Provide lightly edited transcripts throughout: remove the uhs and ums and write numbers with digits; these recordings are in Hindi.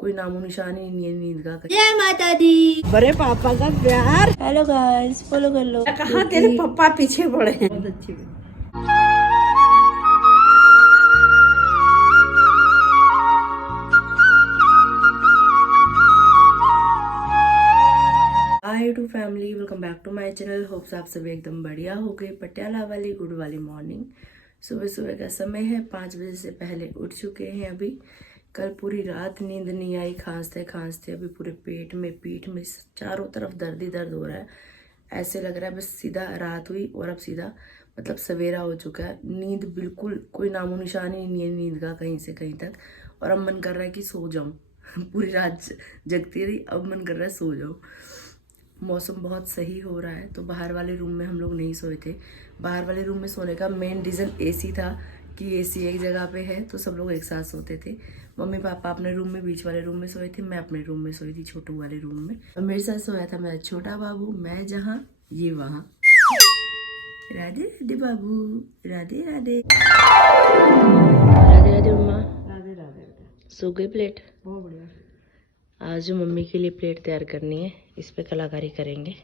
कोई नामो निशान ही नहीं है नींद का। जय माता दी। बड़े पापा का प्यार। हेलो गाइस, फॉलो कर लो। कहाँ तेरे पापा पीछे पड़े हैं। बहुत अच्छी। Hi to family, welcome back to my channel. Hopes आप सभी एकदम बढ़िया हो गए। पटियाला वाली गुड वाली मॉर्निंग। सुबह सुबह का समय है, 5 बजे से पहले उठ चुके हैं। अभी कल पूरी रात नींद नहीं आई, खांसते खांसते अभी पूरे पेट में, पीठ में, चारों तरफ दर्द ही दर्द हो रहा है। ऐसे लग रहा है बस सीधा रात हुई और अब सीधा मतलब सवेरा हो चुका है। नींद बिल्कुल कोई नामो निशान ही नहीं है नींद का कहीं से कहीं तक। और अब मन कर रहा है कि सो जाऊं। पूरी रात जगती रही, अब मन कर रहा है सो जाऊं। मौसम बहुत सही हो रहा है तो बाहर वाले रूम में हम लोग नहीं सोए थे। बाहर वाले रूम में सोने का मेन रीज़न एसी था कि एसी एक जगह पे है तो सब लोग एक साथ सोते थे। मम्मी पापा अपने रूम में, बीच वाले रूम में सोए थे, मैं अपने रूम में सोई थी छोटू वाले रूम में। और मेरे साथ सोया था मेरा छोटा बाबू, मैं जहाँ ये वहाँ। राधे राधे बाबू, राधे राधे राधे राधे मम्मा। राधे राधे। सो गई प्लेट। बहुत बढ़िया। आज मम्मी के लिए प्लेट तैयार करनी है, इस पे कलाकारी करेंगे।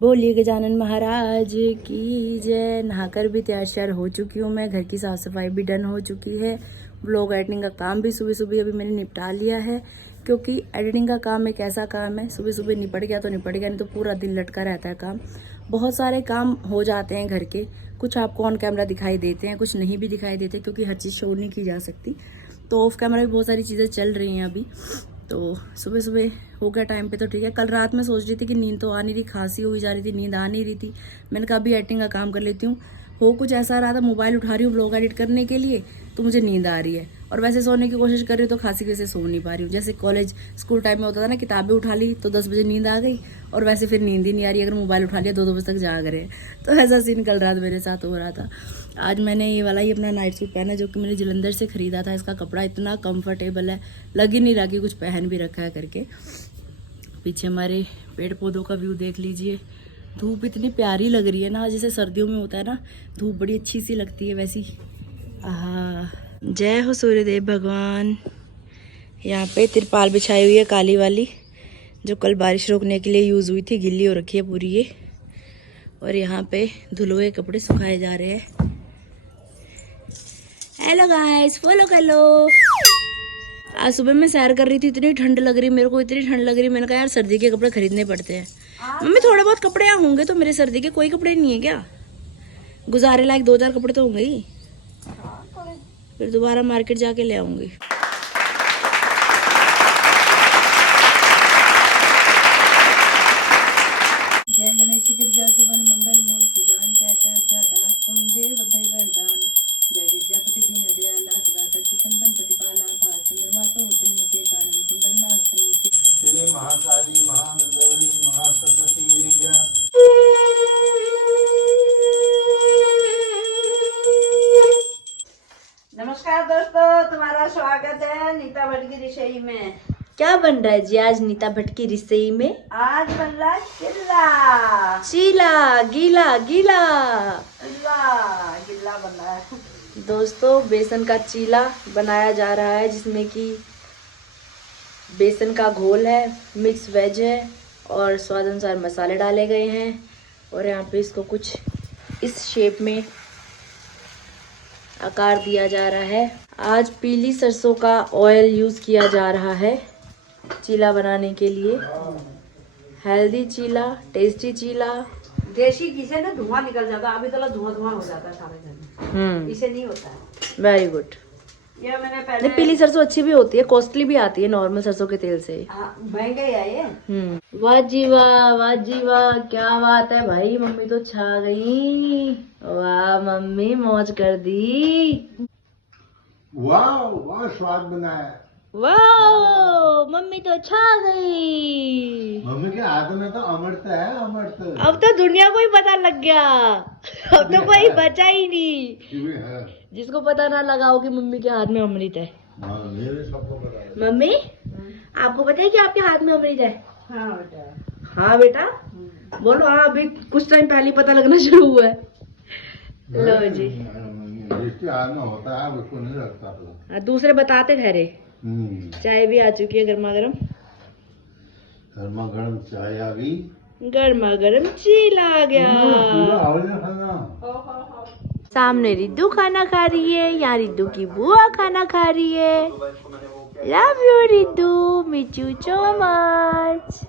बोलिए गजानन महाराज की जय। नहाकर भी तैयार श्यार हो चुकी हूँ मैं, घर की साफ सफाई भी डन हो चुकी है। ब्लॉग एडिटिंग का काम भी सुबह सुबह अभी मैंने निपटा लिया है, क्योंकि एडिटिंग का काम एक ऐसा काम है, सुबह सुबह निपट गया तो निपट गया, नहीं तो पूरा दिन लटका रहता है काम। बहुत सारे काम हो जाते हैं घर के, कुछ आपको ऑन कैमरा दिखाई देते हैं, कुछ नहीं भी दिखाई देते, क्योंकि हर चीज़ शो नहीं की जा सकती। तो ऑफ कैमरा भी बहुत सारी चीज़ें चल रही हैं अभी। तो सुबह सुबह हो गया टाइम पे तो ठीक है। कल रात में सोच रही थी कि नींद तो आ नहीं रही, खांसी हुई जा रही थी, नींद आ नहीं रही थी। मैंने कहा अभी एडिटिंग का काम कर लेती हूँ। हो कुछ ऐसा रहा था, मोबाइल उठा रही हूँ ब्लॉग एडिट करने के लिए तो मुझे नींद आ रही है, और वैसे सोने की कोशिश कर रही हूँ तो खांसी की वजह से सो नहीं पा रही हूँ। जैसे कॉलेज स्कूल टाइम में होता था ना, किताबें उठा ली तो 10 बजे नींद आ गई, और वैसे फिर नींद ही नहीं आ रही अगर मोबाइल उठा लिया, 2-2 बजे तक जाग रहे हैं। तो ऐसा सीन कल रात मेरे साथ हो रहा था। आज मैंने ये वाला ही अपना नाइट सूट पहना है, जो कि मैंने जलंधर से ख़रीदा था। इसका कपड़ा इतना कंफर्टेबल है, लग ही नहीं रहा कि कुछ पहन भी रखा है करके। पीछे हमारे पेड़ पौधों का व्यू देख लीजिए। धूप इतनी प्यारी लग रही है ना, जैसे सर्दियों में होता है ना, धूप बड़ी अच्छी सी लगती है वैसी। आहा, जय हो सूर्यदेव भगवान। यहाँ पे तिरपाल बिछाई हुई है काली वाली, जो कल बारिश रोकने के लिए यूज़ हुई थी, गिल्ली हो रखी है पूरी ये। और यहाँ पे धुले हुए कपड़े सुखाए जा रहे हैं। हेलो गाइस, फॉलो कर लो। आज सुबह मैं सैर कर रही थी, इतनी ठंड लग रही मेरे को, इतनी ठंड लग रही, मैंने कहा यार सर्दी के कपड़े खरीदने पड़ते हैं। मम्मी थोड़े बहुत कपड़े यहाँ होंगे तो मेरे, सर्दी के कोई कपड़े नहीं है क्या? गुजारे लायक 2-4 कपड़े तो होंगे ही। फिर दोबारा मार्केट जाके ले आऊंगी। जय गणेश गिरजा सुवन मंगल मूल सुजान कहता दास तुम देव भय वरदान। जय गिरजापति दीन दयाला सदा सत्य संतन प्रतिपाला। भाल चंद्रमा सोहतनी के कानन कुंडल नागफनी के। श्री महाकाली महागौरी महासरस्वती विद्या। नमस्कार दोस्तों, तुम्हारा स्वागत है नीता भट्ट की रसोई में। क्या बन रहा है जी आज नीता भट्ट की रसोई में? आज बन रहा है चिल्ला। चीला, गीला गीला। गिल्ला बन रहा है दोस्तों, बेसन का चीला बनाया जा रहा है, जिसमें कि बेसन का घोल है, मिक्स वेज है और स्वाद अनुसार मसाले डाले गए हैं। और यहाँ पे इसको कुछ इस शेप में आकार दिया जा रहा है। आज पीली सरसों का ऑयल यूज़ किया जा रहा है चीला बनाने के लिए। हेल्दी चीला, टेस्टी चीला। देसी घी से ना धुआं निकल जाता है, अभी तो धुआं धुआं हो जाता है सारे घर में, इसे नहीं होता है। Very good. ये मैंने पहले, पीली सरसों अच्छी भी होती है, कॉस्टली भी आती है नॉर्मल सरसों के तेल से। महंगे ही आए। वाह जी वाह, वाह जी वाह, क्या बात है भाई, मम्मी तो छा गई। वाह मम्मी, मौज कर दी। वाह वाह, स्वाद बनाया। वाह मम्मी तो छा गई। मम्मी के हाथ में तो अमृत है, अमृत। अब तो दुनिया को ही पता लग गया, अब तो कोई बचा ही नहीं है। जिसको पता ना लगा हो कि मम्मी के हाथ में अमृत है। मेरे सबको पता है। मम्मी, आपको पता है कि आपके हाथ में अमृत है? हाँ बेटा। हाँ बेटा, बोलो हाँ। अभी कुछ टाइम पहले पता लगना शुरू हुआ है। लो जी, जिसके हाथ में होता है उसको नहीं लगता तो। दूसरे बताते ठहरे। चाय भी आ चुकी है गर्मा गर्म। गर्मा गर्म चाय आ गई। गर्मा गर्म चीला आ गया। पूरा हाल में खाना। सामने रिद्धू खाना खा रही है, यहाँ रिद्धू की बुआ खाना खा रही है। Love you Riddhu, miss you so much.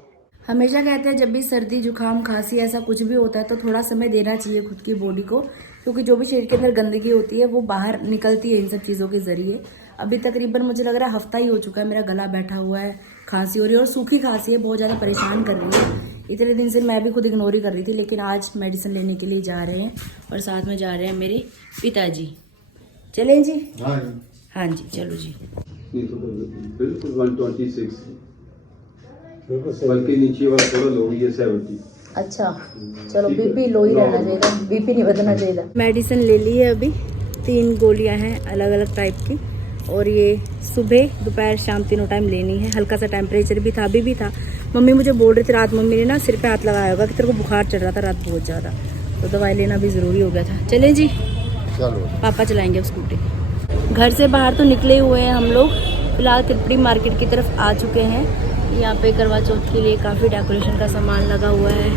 हमेशा कहते हैं जब भी सर्दी जुकाम खांसी ऐसा कुछ भी होता है तो थोड़ा समय देना चाहिए खुद की बॉडी को, क्योंकि जो भी शरीर के अंदर गंदगी होती है वो बाहर निकलती है इन सब चीज़ों के जरिए। अभी तकरीबन मुझे लग रहा है हफ्ता ही हो चुका है, मेरा गला बैठा हुआ है, खांसी हो रही है और सूखी खांसी है, बहुत ज़्यादा परेशान कर रही है। इतने दिन से मैं भी खुद इग्नोर ही कर रही थी, लेकिन आज मेडिसिन लेने के लिए जा रहे हैं और साथ में जा रहे हैं मेरे पिताजी। चलें जी? हाँ जी चलो जी। बिल्कुल 126 बल्कि नीचे वाला थोड़ा लो है 70। अच्छा चलो, बीपी लो ही रहना चाहिए, बीपी नहीं बढ़ना चाहिए। मेडिसिन ले ली है अभी, 3 गोलियां हैं अलग अलग टाइप की, और ये सुबह दोपहर शाम तीनों टाइम लेनी है। हल्का सा टेम्परेचर भी था, अभी भी था। मम्मी मुझे बोल रही थी रात, मम्मी ने ना सिर पे हाथ लगाया होगा कि तेरे को बुखार चढ़ रहा था रात बहुत ज़्यादा, तो दवाई लेना भी ज़रूरी हो गया था। चलें जी? चलो। पापा चलाएंगे अब स्कूटी। घर से बाहर तो निकले हुए हैं हम लोग, फिलहाल तिरपड़ी मार्केट की तरफ आ चुके हैं। यहाँ पे करवा चौथ के लिए काफ़ी डेकोरेशन का सामान लगा हुआ है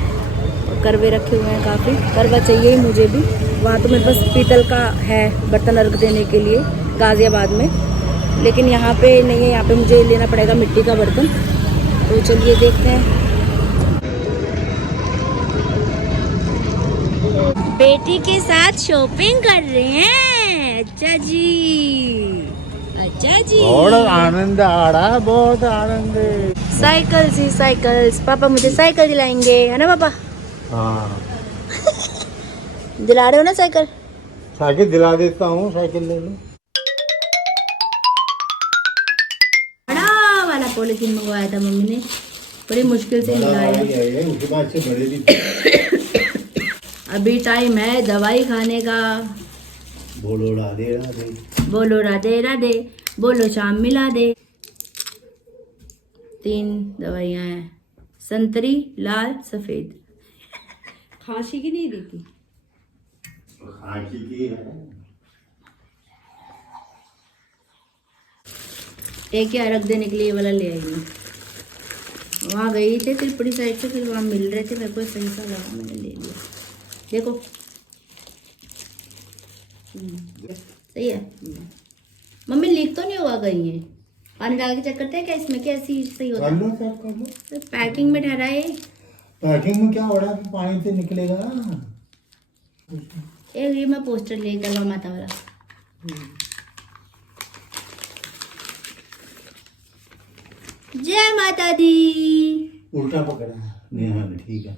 और करवे रखे हुए हैं काफ़ी। करवा चाहिए ही मुझे भी। वहाँ तो मेरे पास पीतल का है बर्तन अर्घ देने के लिए गाजियाबाद में, लेकिन यहाँ पे नहीं है, यहाँ पे मुझे लेना पड़ेगा मिट्टी का बर्तन। तो चलिए देखते हैं। बेटी के साथ शॉपिंग कर रहे हैं। अच्छा जी, अच्छा जी। बहुत आनंद आ रहा है, बहुत आनंद है। साइकिल सी साइकिल्स, पापा मुझे साइकिल दिलाएंगे, है ना पापा? हाँ दिला रहे हो ना साइकिल? साइकिल दिला देता हूँ, साइकिल ले लो। बड़ा वाला पॉलिथीन मंगवाया था मम्मी ने, बड़ी मुश्किल से मिलाया। उसके बाद से बड़े भी। अभी टाइम है दवाई खाने का। बोलो राधे राधे, बोलो राधे राधे, बोलो शाम मिला दे। 3 दवाइयाँ हैं, संतरी, लाल, सफेद। खांसी की नहीं देती। खांसी की है। एक ही रख देने के लिए ये वाला ले आई मैं। वहाँ गई थे त्रिपुरी साइड से, फिर वहाँ मिल रहे थे, मेरे को सही सा लगा, मैंने ले लिया। देखो सही है। मम्मी लीक तो नहीं होगा कहीं? है पानी डाल के चेक करते हैं क्या इसमें, क्या ऐसी सही होता है? कर लो। तो पैकिंग में ठहरा है। पैकिंग में क्या हो रहा है, पानी से निकलेगा। एक ये मैं पोस्टर ले करवा माता वाला। जय माता दी। उल्टा पकड़ा है। नेहा ने, ठीक है।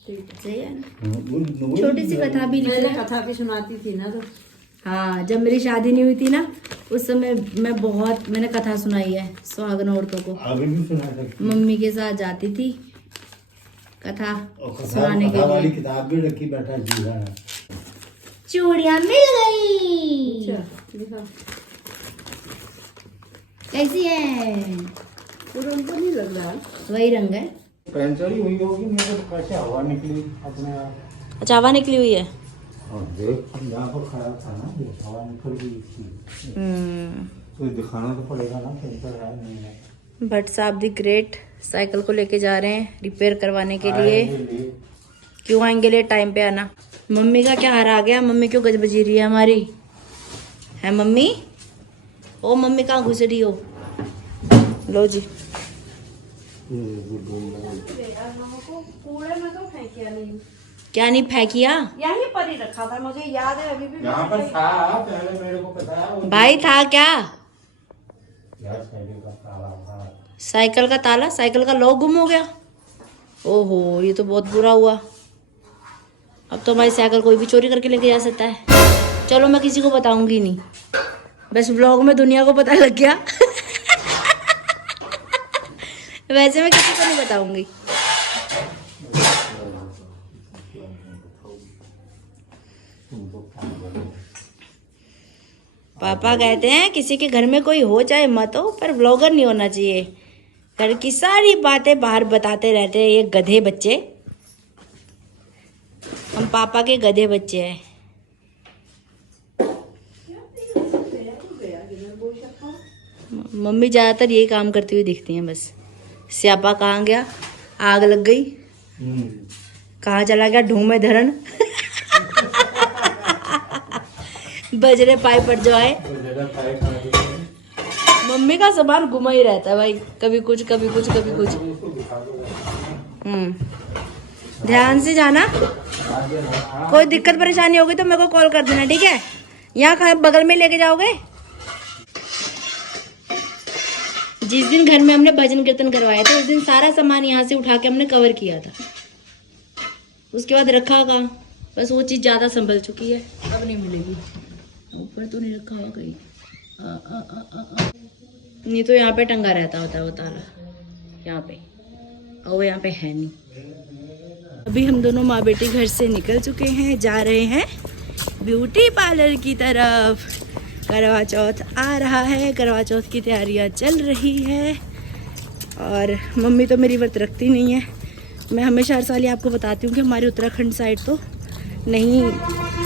सही है ना? हाँ, छोटी सी कथा भी मैंने निकली। कथा भी सुनाती थी ना, तो हाँ, जब मेरी शादी नहीं हुई थी ना, उस समय मैंने कथा सुनाई है सुहागन औरतों को। अभी भी सुना सकती। मम्मी के साथ जाती थी कथा और सुनाने कथा के वाली लिए। किताब भी रखी बैठा जी रहा है। चूड़ियां मिल गई। दिखा। कैसी है? पूरा उनको नहीं लग रहा। वही रंग है। पंचर ही हुई होगी, मेरे को कैसे हवा निकली अपने आप। अच्छा, हवा निकली हुई है। और देख यहाँ पर खड़ा था ना, देख हवा निकल गई इसकी। तो दिखाना तो पड़ेगा ना, पंचर है नहीं है। भट्ट साहब दी ग्रेट साइकिल को लेके जा रहे हैं रिपेयर करवाने के लिए। क्यों आएंगे लेट, टाइम पे आना। मम्मी का क्या हार आ गया? मम्मी क्यों गजबजी रही है हमारी? है मम्मी? ओ मम्मी कहाँ घुस रही हो? लो जी। कूड़े में तो फेंकिया नहीं, क्या नहीं फेंकिया? यहीं पर ही रखा था, मुझे याद है अभी भी। यहाँ पर था पहले, मेरे को पता है। भाई था क्या? यार साइकिल का ताला था। साइकिल का ताला? साइकिल का लॉक गुम हो गया? ओहो, ये तो बहुत बुरा हुआ। अब तो हमारी साइकिल कोई भी चोरी करके लेके जा सकता है। चलो मैं किसी को बताऊंगी नहीं, बस ब्लॉग में दुनिया को पता लग गया। वैसे मैं किसी को नहीं बताऊंगी। पापा कहते हैं किसी के घर में कोई हो चाहे मत हो, पर ब्लॉगर नहीं होना चाहिए। घर की सारी बातें बाहर बताते रहते हैं ये गधे बच्चे। हम पापा के गधे बच्चे हैं। मम्मी ज्यादातर यही काम करती हुई दिखती हैं बस। स्यापा कहाँ गया, आग लग गई, कहाँ चला गया ढूंढ में धरन बजरे पाए पड़ जाए। मम्मी का सामान घुमा ही रहता है भाई, कभी कुछ कभी कुछ कभी कुछ। ध्यान से जाना, कोई दिक्कत परेशानी होगी तो मेरे को कॉल कर देना, ठीक है? यहाँ बगल में लेके जाओगे। जिस दिन घर में हमने भजन कीर्तन करवाया था उस दिन सारा सामान यहाँ से उठा के हमने कवर किया था, उसके बाद रखा कहाँ? बस वो चीज ज्यादा संभल चुकी है, अब नहीं मिलेगी। ऊपर तो नहीं रखा हुआ कहीं, नहीं तो यहाँ पे टंगा रहता होता है वो ताला, यहाँ पे, और वो यहाँ पे है नहीं। अभी हम दोनों माँ बेटी घर से निकल चुके हैं, जा रहे हैं ब्यूटी पार्लर की तरफ। करवा चौथ आ रहा है, करवा चौथ की तैयारियां चल रही है। और मम्मी तो मेरी व्रत रखती नहीं है। मैं हमेशा हर साल ही आपको बताती हूँ कि हमारे उत्तराखंड साइड तो नहीं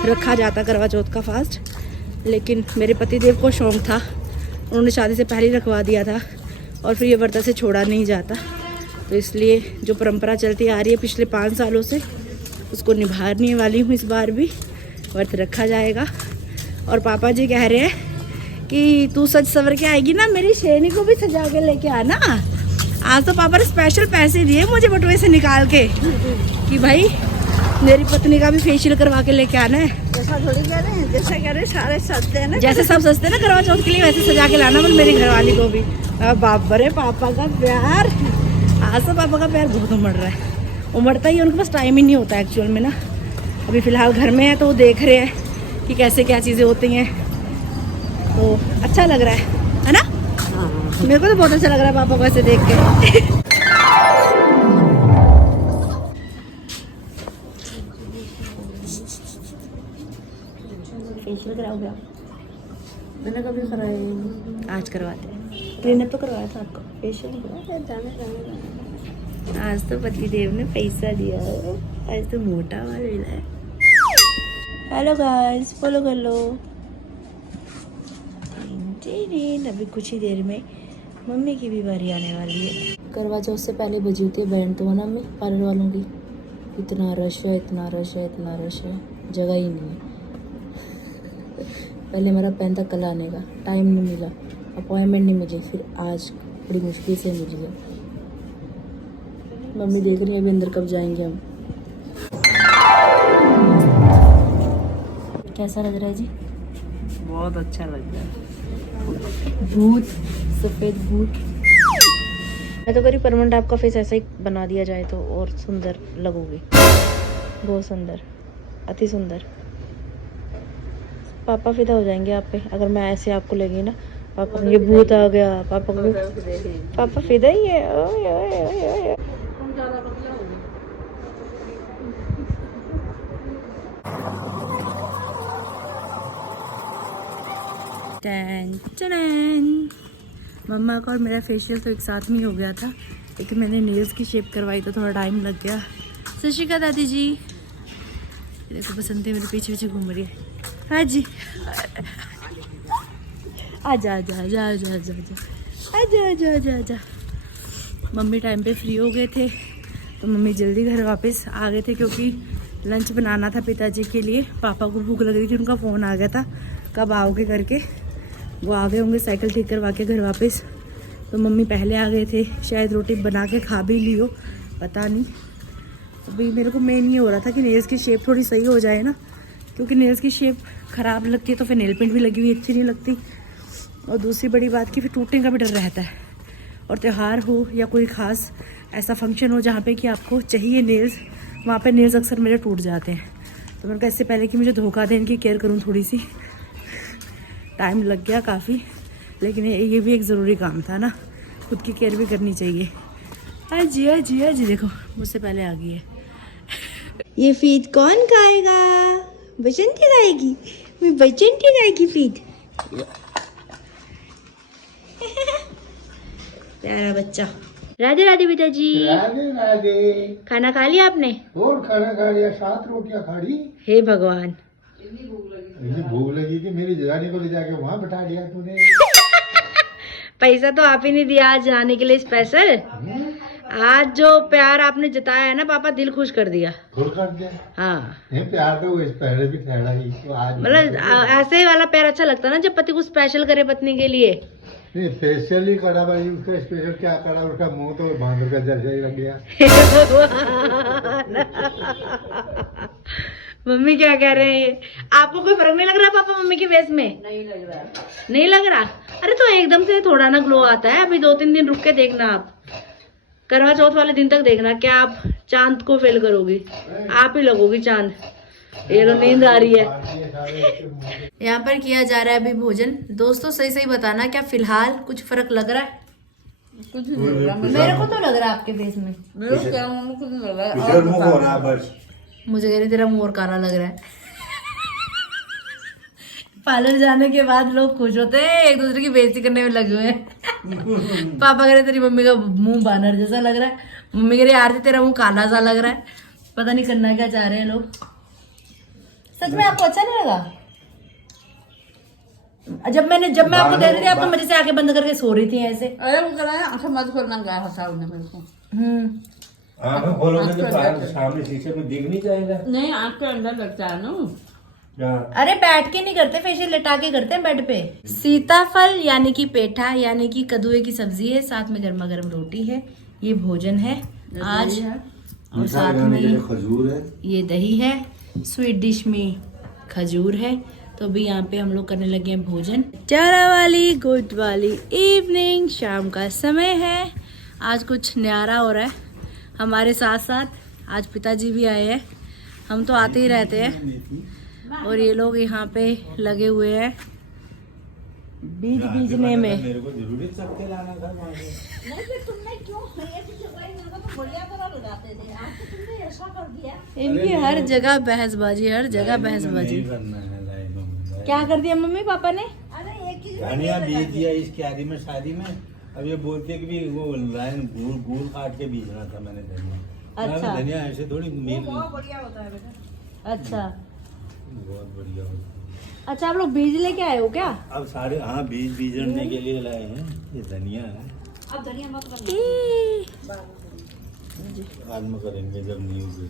रखा जाता करवा चौथ का फास्ट, लेकिन मेरे पतिदेव को शौक था, उन्होंने शादी से पहले ही रखवा दिया था और फिर ये व्रत से छोड़ा नहीं जाता। तो इसलिए जो परंपरा चलती आ रही है पिछले 5 सालों से, उसको निभाने वाली हूँ। इस बार भी व्रत रखा जाएगा। और पापा जी कह रहे हैं कि तू सज सवर के आएगी ना, मेरी शेरनी को भी सजा के लेके आना। आज तो पापा ने स्पेशल पैसे दिए मुझे बटुए से निकाल के कि भाई मेरी पत्नी का भी फेशियल करवा के लेके आना है। ऐसा थोड़ी कह रहे हैं, जैसा कह रहे हैं सारे सस्ते हैं ना, जैसे सब सस्ते ना करवा चौथ के लिए, वैसे सजा के लाना मेरी घरवाली को भी। बाप रे, पापा का प्यार, आज तो पापा का प्यार बहुत उमड़ रहा है। उमड़ता ही, उनके पास टाइम ही नहीं होता एक्चुअल में ना। अभी फिलहाल घर में है तो वो देख रहे हैं कि कैसे क्या चीज़ें होती हैं, तो अच्छा लग रहा है ना? मेरे को तो बहुत अच्छा लग रहा है पापा को ऐसे देख के। फेशियल कराओगे आप? मैंने कभी कराया नहीं, आज करवाते हैं। क्लीनअप तो करवाया था आपको, फेशियल नहीं करवाया। आज तो पतिदेव ने पैसा दिया है, आज तो मोटा वाला मिला है। हेलो गाइस, फॉलो कर लो। अभी कुछ ही देर में मम्मी की भी बारी आने वाली है। करवा चौथ से पहले बजी होती है बैंड, तो ना मम्मी पार्लर वालों की। इतना रश है, इतना रश है, इतना रश है, जगह ही नहीं है। पहले मेरा पेन था कल आने का, टाइम नहीं मिला, अपॉइंटमेंट नहीं मिली, फिर आज बड़ी मुश्किल से मिली है। मम्मी देख रही है अभी अंदर कब जाएंगे हम। कैसा लग रहा है जी? बहुत अच्छा लग रहा है। भूत, सफेद भूत। मैं तो करी परमानेंट आपका फेस ऐसा ही बना दिया जाए तो और सुंदर लगोगे, बहुत सुंदर, अति सुंदर। पापा फिदा हो जाएंगे आप पे अगर मैं ऐसे आपको लगी ना। पापा ये भूत आ गया, पापा फिदा ही है। ओए ओए ओए ओए। मम्मा का और मेरा फेशियल तो एक साथ में ही हो गया था, लेकिन मैंने नेल्स की शेप करवाई तो थोड़ा टाइम लग गया। सत श्री अकाल दादी जी। देखो बसंती मेरे पीछे पीछे घूम रही है। हाँ जी, आजा आजा आजा आजा आजा आजा आजा आजा आजा। मम्मी टाइम पे फ्री हो गए थे तो मम्मी जल्दी घर वापस आ गए थे, क्योंकि लंच बनाना था पिताजी के लिए। पापा को भूख लग रही थी, उनका फ़ोन आ गया था कब आओगे करके। वो आ गए होंगे साइकिल ठीक करवा के घर वापस, तो मम्मी पहले आ गए थे। शायद रोटी बना के खा भी लियो, पता नहीं। अभी मेरे को मेन ये हो रहा था कि नेल्स की शेप थोड़ी सही हो जाए ना, क्योंकि नेल्स की शेप ख़राब लगती है तो फिर नेल पेंट भी लगी हुई अच्छी नहीं लगती। और दूसरी बड़ी बात कि फिर टूटने का भी डर रहता है। और त्यौहार हो या कोई ख़ास ऐसा फंक्शन हो जहाँ पे कि आपको चाहिए नेल्स, वहाँ पे नेल्स अक्सर मेरे टूट जाते हैं। तो मैंने कहा इससे पहले कि मुझे धोखा दें, इनकी केयर करूँ थोड़ी सी। टाइम लग गया काफ़ी, लेकिन ये भी एक ज़रूरी काम था ना, खुद की केयर भी करनी चाहिए। अजी अजी अजी देखो मुझसे पहले आ गई है। ये फीड कौन खाएगा? बसंती खाएगी, मैं बसंती खाएगी फीड। प्यारा बच्चा। राधे राधे बेटा जी। राधे राधे। खाना खा लिया आपने? और खाना खा लिया, 7 रोटियां खा ली। हे भगवान, मुझे भूख लगी थी, मेरी जरानी को ले जाके वहाँ बैठा दिया तूने। पैसा तो आप ही नहीं दिया आज जाने के लिए स्पेशल। आज जो प्यार आपने जताया है ना पापा, दिल खुश कर दिया। खुल कर दे। हाँ ये प्यार तो इस पहले भी ठहरा ही तो आज मतलब ऐसे वाला प्यार अच्छा लगता है ना जब पति कुछ स्पेशल करे पत्नी के लिए। नहीं स्पेशल ही करा भाई, उसका स्पेशल क्या करा, उसका मुंह तो बांदर का जैसा ही लग गया। मम्मी क्या कह रहे हैं? आपको कोई फर्क नहीं लग रहा पापा मम्मी के फेस में? नहीं लग रहा है। नहीं लग रहा? अरे तो एकदम से थोड़ा ना ग्लो आता है, अभी 2-3 दिन रुक के देखना आप। करवा चौथ वाले दिन तक देखना क्या आप चांद को फेल करोगी, आप ही लगोगी चांद। ये लो नींद आ रही है। यहाँ पर किया जा रहा है अभी भोजन। दोस्तों सही सही बताना क्या फिलहाल कुछ फर्क लग रहा है? कुछ नहीं लग रहा मेरे को तो लग रहा है आपके फेस में। मेरे को क्या मम्मी कुछ नहीं लग रहा है। इधर मुंह हो रहा है बस। मुझे कह रही तेरा मुंह और काला लग रहा है। पार्लर जाने के बाद लोग खुश होते हैं, एक दूसरे की बेइज्जती करने में लगे हुए हैं। पापा कह रहे तेरी मम्मी का मुंह बानर जैसा लग रहा है, मम्मी कह रही यार तेरा मुंह काला सा लग रहा है। पता नहीं करना क्या चाह रहे हैं लोग। सच में आपको अच्छा नहीं लगा? जब मैं आपको दे रही थी आप तो मजे से आंखें बंद करके सो रही थी ऐसे। अरे वो कह रहा है आंखें मत खोलना, गया हंसा उन्हें मेरे को। आंखें खोलोगे तो सामने शीशे में दिख नहीं जाएगा। नहीं आंख के अंदर लगता है ना। अरे बैठ के नहीं करते, फेशियल लेटा के करते हैं बेड पे। सीताफल यानी कि पेठा यानी कि कद्दुए की सब्जी है, साथ में गर्मा गर्म रोटी है। ये भोजन है आज। और साथ में खजूर है, ये दही है, स्वीट डिश में खजूर है। तो अभी यहाँ पे हम लोग करने लगे हैं भोजन। चारा वाली गुड वाली इवनिंग, शाम का समय है। आज कुछ न्यारा हो रहा है हमारे साथ साथ। आज पिताजी भी आए हैं, हम तो आते ही रहते हैं। और ये लोग यहाँ पे लगे हुए हैं बीज बीजने में। मेरे को जरूरी सबके लाना था वहाँ से। इनकी हर जगह बहसबाजी, हर जगह बहसबाजी। क्या कर दिया मम्मी पापा ने? धनिया बीज दिया इस क्यारी में शादी में। अब ये बोलते हैं कि भी वो लाइन गोल काट के बीजना था मैंने धनिया। अच्छा। धनिया ऐसे थोड़ी मेल बढ़िया होता है बेटा। अच्छा बहुत बढ़िया होता है। अच्छा आप लोग बीज लेके आए हो क्या? अब सारे हाँ बीज बीजने के लिए लाए हैं। ये धनिया है, अब धनिया मत करना। बाद में करेंगे जब नहीं होगी।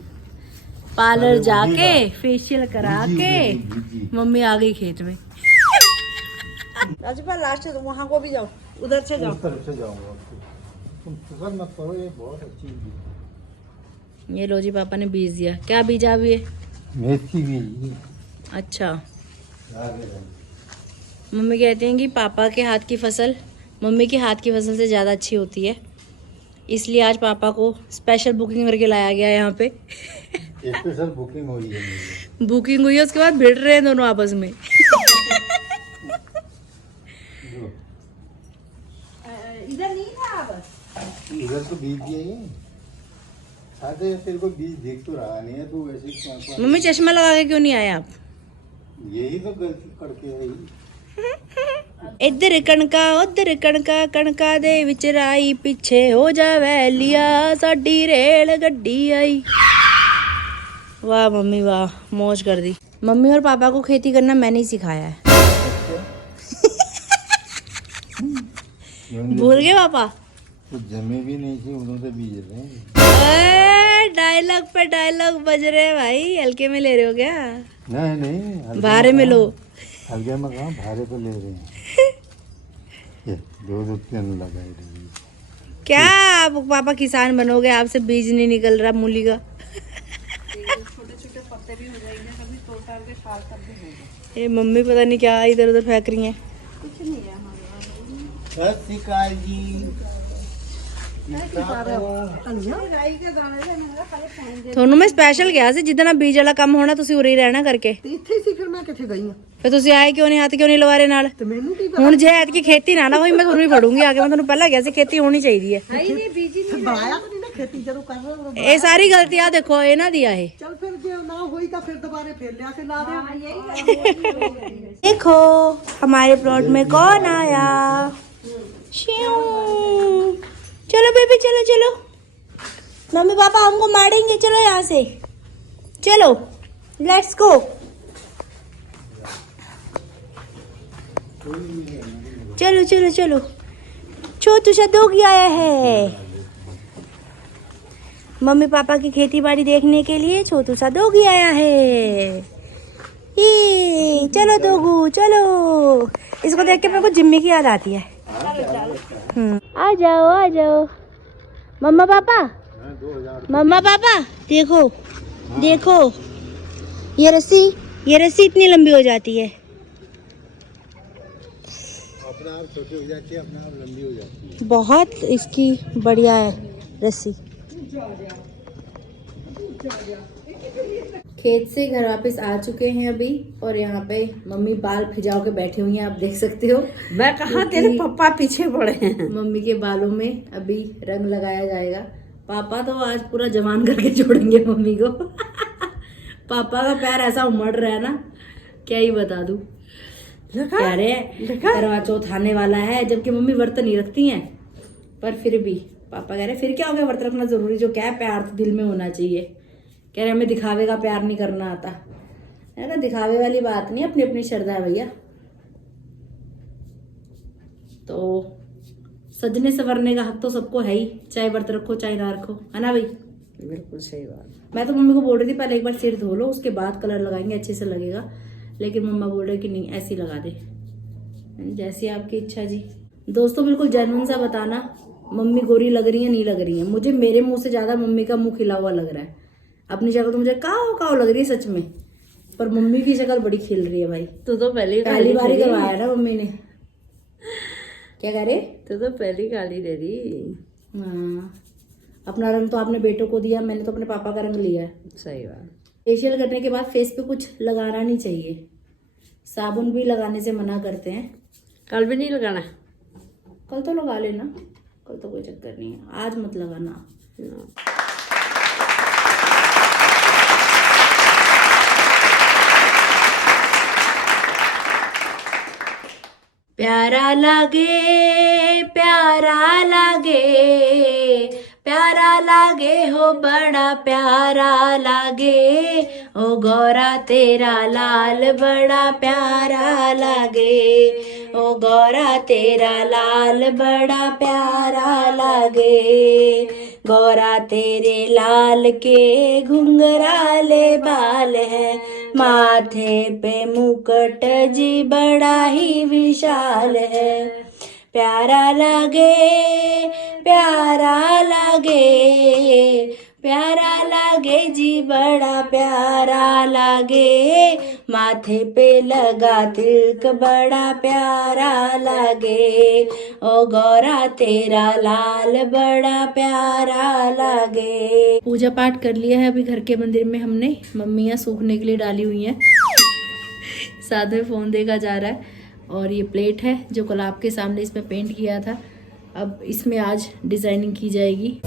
पार्लर जाके फेशियल करा के मम्मी आ गई खेत में। राजपाल लास्ट है तो वहाँ को भी जाओ, उधर से जाओ। उस तरफ से जाऊंगा। तुम फिक्र मत करो, ये बहुत अच्छी चीज है। ये लो जी पापा ने बीज दिया। क्या बीजा अभी ये? मेथी बीज। अच्छा मम्मी कहती हैं कि पापा के हाथ की फसल मम्मी के हाथ की फसल से ज़्यादा अच्छी होती है, इसलिए आज पापा को स्पेशल बुकिंग करके लाया गया है यहाँ पे। स्पेशल बुकिंग हुई है मेरी। बुकिंग हुई है, उसके बाद भिड़ रहे हैं दोनों आपस में। इधर नहीं था अब। इधर तो बीज दिया ये। साथे तेरे को बीज देख तो रहा नहीं है, तू वैसे क्या मम्मी चश्मा लगा के क्यों नहीं आए आप? यही तो गलती करके आई। इधर कणका उधर कणका, कणका दे विच राई, पिछे हो जावे लिया साडी रेल गड्डी आई। वाह मम्मी वाह, मौज कर दी। मम्मी और पापा को खेती करना मैंने ही सिखाया है। भूल गए पापा? तो जमे भी नहीं थी उन्होंने बीज रहे। डायलॉग पे डायलॉग बज रहे हैं भाई, हल्के में ले रहे हो क्या? नहीं नहीं भारे में लो। हल्के में कहाँ, भारे पे ले रहे हैं। ये दो तीन लगाए रही। क्या आप पापा किसान बनोगे? आपसे बीज नहीं निकल रहा मूली का। छोटे छोटे पत्ते भी हो जाएंगे, कभी तोड़ ताड़ के खाल तक भी होगा। ये मम्मी पता नहीं क्या इधर उधर फेंक रही हैं। कुछ नहीं है हमारे सत श्री अकाल जी। ਤੁਹਾਨੂੰ ਮੈਂ ਸਪੈਸ਼ਲ ਕਿਹਾ ਸੀ ਜਿੱਦਣ ਆ ਬੀਜ ਵਾਲਾ ਕੰਮ ਹੋਣਾ ਤੁਸੀਂ ਉਰੇ ਹੀ ਰਹਿਣਾ ਕਰਕੇ। ਇੱਥੇ ਸੀ, ਫਿਰ ਮੈਂ ਕਿੱਥੇ ਗਈ ਆ? ਫਿਰ ਤੁਸੀਂ ਆਏ ਕਿਉਂ ਨਹੀਂ? ਹੱਥ ਕਿਉਂ ਨਹੀਂ ਲਵਾ ਰਹੇ ਨਾਲ? ਤੇ ਮੈਨੂੰ ਕੀ ਹੁਣ ਜੇ ਐਤਕੀ ਖੇਤੀ ਨਾ ਹੋਈ ਮੈਂ ਤੁਹਾਨੂੰ ਹੀ ਫੜੂੰਗੀ ਆ ਕੇ। ਮੈਂ ਤੁਹਾਨੂੰ ਪਹਿਲਾਂ ਕਿਹਾ ਸੀ ਖੇਤੀ ਹੋਣੀ ਚਾਹੀਦੀ ਹੈ। ਨਹੀਂ ਬੀਜੀ ਨਹੀਂ ਬਣਾਇਆ ਤਾਂ ਨਹੀਂ ਨਾ, ਖੇਤੀ ਜਦੋਂ ਕਰ ਰਹੇ ਇਹ ਸਾਰੀ ਗਲਤੀ ਆ ਦੇਖੋ ਇਹਨਾਂ ਦੀ ਆ ਇਹ। ਚਲ ਫਿਰ ਜੇ ਨਾ ਹੋਈ ਤਾਂ ਫਿਰ ਦੁਬਾਰੇ ਫੇਰ ਲਿਆ ਕੇ ਲਾ ਦੇ। देखो हमारे प्लॉट में कौन आया। श्यों। चलो बेबी चलो चलो, मम्मी पापा हमको मारेंगे, चलो यहाँ से चलो, लेट्स गो। चलो चलो चलो छोटू सा डॉगी आया है मम्मी पापा की खेती बाड़ी देखने के लिए। छोटू सा डॉगी आया है। ये चलो दोगू चलो। इसको देख के मेरे को जिम्मी की याद आती है। आ जाओ मम्मा पापा देखो देखो ये रस्सी इतनी लंबी हो जाती है। अपने आप छोटी हो जाती है, अपने आप लंबी हो जाती है। बहुत इसकी बढ़िया है रस्सी। खेत से घर वापस आ चुके हैं अभी और यहाँ पे मम्मी बाल भिजाओ के बैठी हुई हैं, आप देख सकते हो। मैं कहा तेरे पापा पीछे पड़े हैं। मम्मी के बालों में अभी रंग लगाया जाएगा। पापा तो आज पूरा जवान करके छोड़ेंगे मम्मी को। पापा का पैर ऐसा उमड़ रहा है ना, क्या ही बता दूं। कह रहे हैं करवा चौथ आने वाला है, जबकि मम्मी व्रत नहीं रखती हैं, पर फिर भी पापा कह रहे फिर क्या हो गया, व्रत रखना जरूरी, जो क्या है प्यार तो दिल में होना चाहिए। कह रहे हमें दिखावे का प्यार नहीं करना आता है ना। दिखावे वाली बात नहीं, अपनी अपनी श्रद्धा है भैया। तो सजने संवरने का हक तो सबको है ही, चाहे व्रत रखो चाहे ना रखो, है ना भाई। बिल्कुल सही बात। मैं तो मम्मी को बोल रही थी पहले एक बार सिर धो लो उसके बाद कलर लगाएंगे अच्छे से लगेगा, लेकिन मम्मा बोल रहे कि नहीं ऐसी लगा दे, जैसी आपकी इच्छा जी। दोस्तों बिल्कुल जेन्युइन सा बताना, मम्मी गोरी लग रही है नहीं लग रही है। मुझे मेरे मुंह से ज्यादा मम्मी का मुंह खिला हुआ लग रहा है। अपनी शक्ल तो मुझे काव लग रही है सच में, पर मम्मी की शक्ल बड़ी खिल रही है भाई। तो पहली बार ही करवाया ना मम्मी ने। क्या कह रहे? तो पहली गाली दे दी। हाँ, अपना रंग तो आपने बेटों को दिया, मैंने तो अपने पापा का रंग लिया है। सही बात। फेशियल करने के बाद फेस पे कुछ लगाना नहीं चाहिए, साबुन भी लगाने से मना करते हैं। कल भी नहीं लगाना? कल तो लगा लेना, कल तो कोई चक्कर नहीं है, आज मत लगाना। प्यारा लागे प्यारा लागे हो बड़ा प्यारा लागे, ओ गौरा तेरा लाल बड़ा प्यारा लागे, ओ गौरा तेरा लाल बड़ा प्यारा लागे। गौरा तेरे लाल के घुंघराले बाल है, माथे पे मुकुट जी बड़ा ही विशाल है। प्यारा लागे प्यारा लागे जी बड़ा प्यारा लागे, माथे पे लगा तिलक बड़ा प्यारा लागे, ओ गौरा तेरा लाल बड़ा प्यारा लागे। पूजा पाठ कर लिया है अभी घर के मंदिर में हमने, मम्मियाँ सूखने के लिए डाली हुई हैं। साथ में फोन देखा जा रहा है। और ये प्लेट है जो कल आपके सामने इसमें पेंट किया था, अब इसमें आज डिजाइनिंग की जाएगी।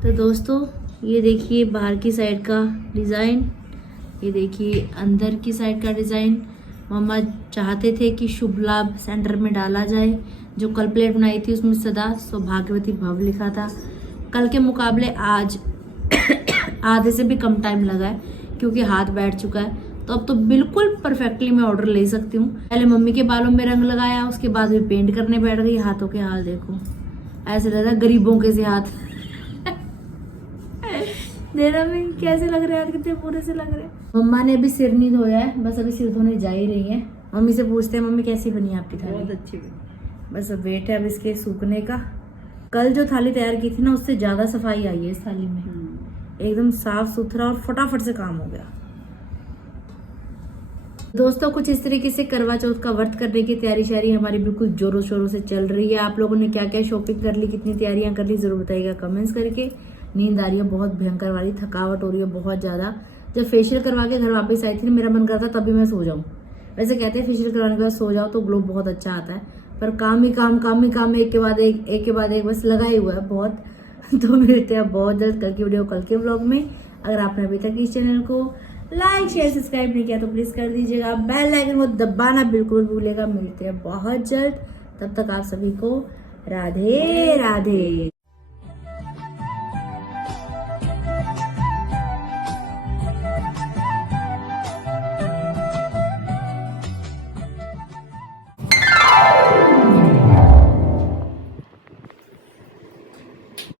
तो दोस्तों ये देखिए बाहर की साइड का डिज़ाइन, ये देखिए अंदर की साइड का डिज़ाइन। मम्मा चाहते थे कि शुभ लाभ सेंटर में डाला जाए। जो कल प्लेट बनाई थी उसमें सदा सौभाग्यवती भव लिखा था। कल के मुकाबले आज आधे से भी कम टाइम लगा है क्योंकि हाथ बैठ चुका है, तो अब तो बिल्कुल परफेक्टली मैं ऑर्डर ले सकती हूँ। पहले मम्मी के बालों में रंग लगाया, उसके बाद भी पेंट करने बैठ गई। हाथों के हाल देखो, ऐसे लग रहा है गरीबों के से हाथ। देखना में कैसे लग रहे हैं, कितने पूरे से लग रहे हैं। मम्मा ने अभी सिर नहीं धोया है, बस अभी सिर धोने जा ही रही है। मम्मी से पूछते हैं मम्मी कैसी बनी आपकी थाली? बहुत अच्छी। बस अब वेट है अब इसके सूखने का। कल जो थाली तैयार की थी ना उससे ज्यादा सफाई आई है इस थाली में, एकदम साफ सुथरा और फटाफट से काम हो गया। दोस्तों कुछ इस तरीके से करवा चौथ का व्रत करने की तैयारी शायरी हमारी बिल्कुल जोरों शोरों से चल रही है। आप लोगों ने क्या क्या शॉपिंग कर ली, कितनी तैयारियां कर ली, जरूर बताइएगा कमेंट्स करके। नींद आ रही है बहुत भयंकर वाली, थकावट हो रही है बहुत ज्यादा। जब फेशियल करवा के घर वापस आई थी मेरा मन करता तभी मैं सो जाऊं। वैसे कहते हैं फेशियल करवाने के बाद सो जाओ तो ग्लो बहुत अच्छा आता है, पर काम ही काम एक के बाद एक बस लगा ही हुआ है बहुत। तो मिलते हैं बहुत जल्द कल की वीडियो, कल के व्लॉग में। अगर आपने अभी तक इस चैनल को लाइक शेयर सब्सक्राइब नहीं किया तो प्लीज कर दीजिएगा, बेल आइकन को दबाना बिल्कुल भूलेगा। मिलते हैं बहुत जल्द, तब तक आप सभी को राधे राधे।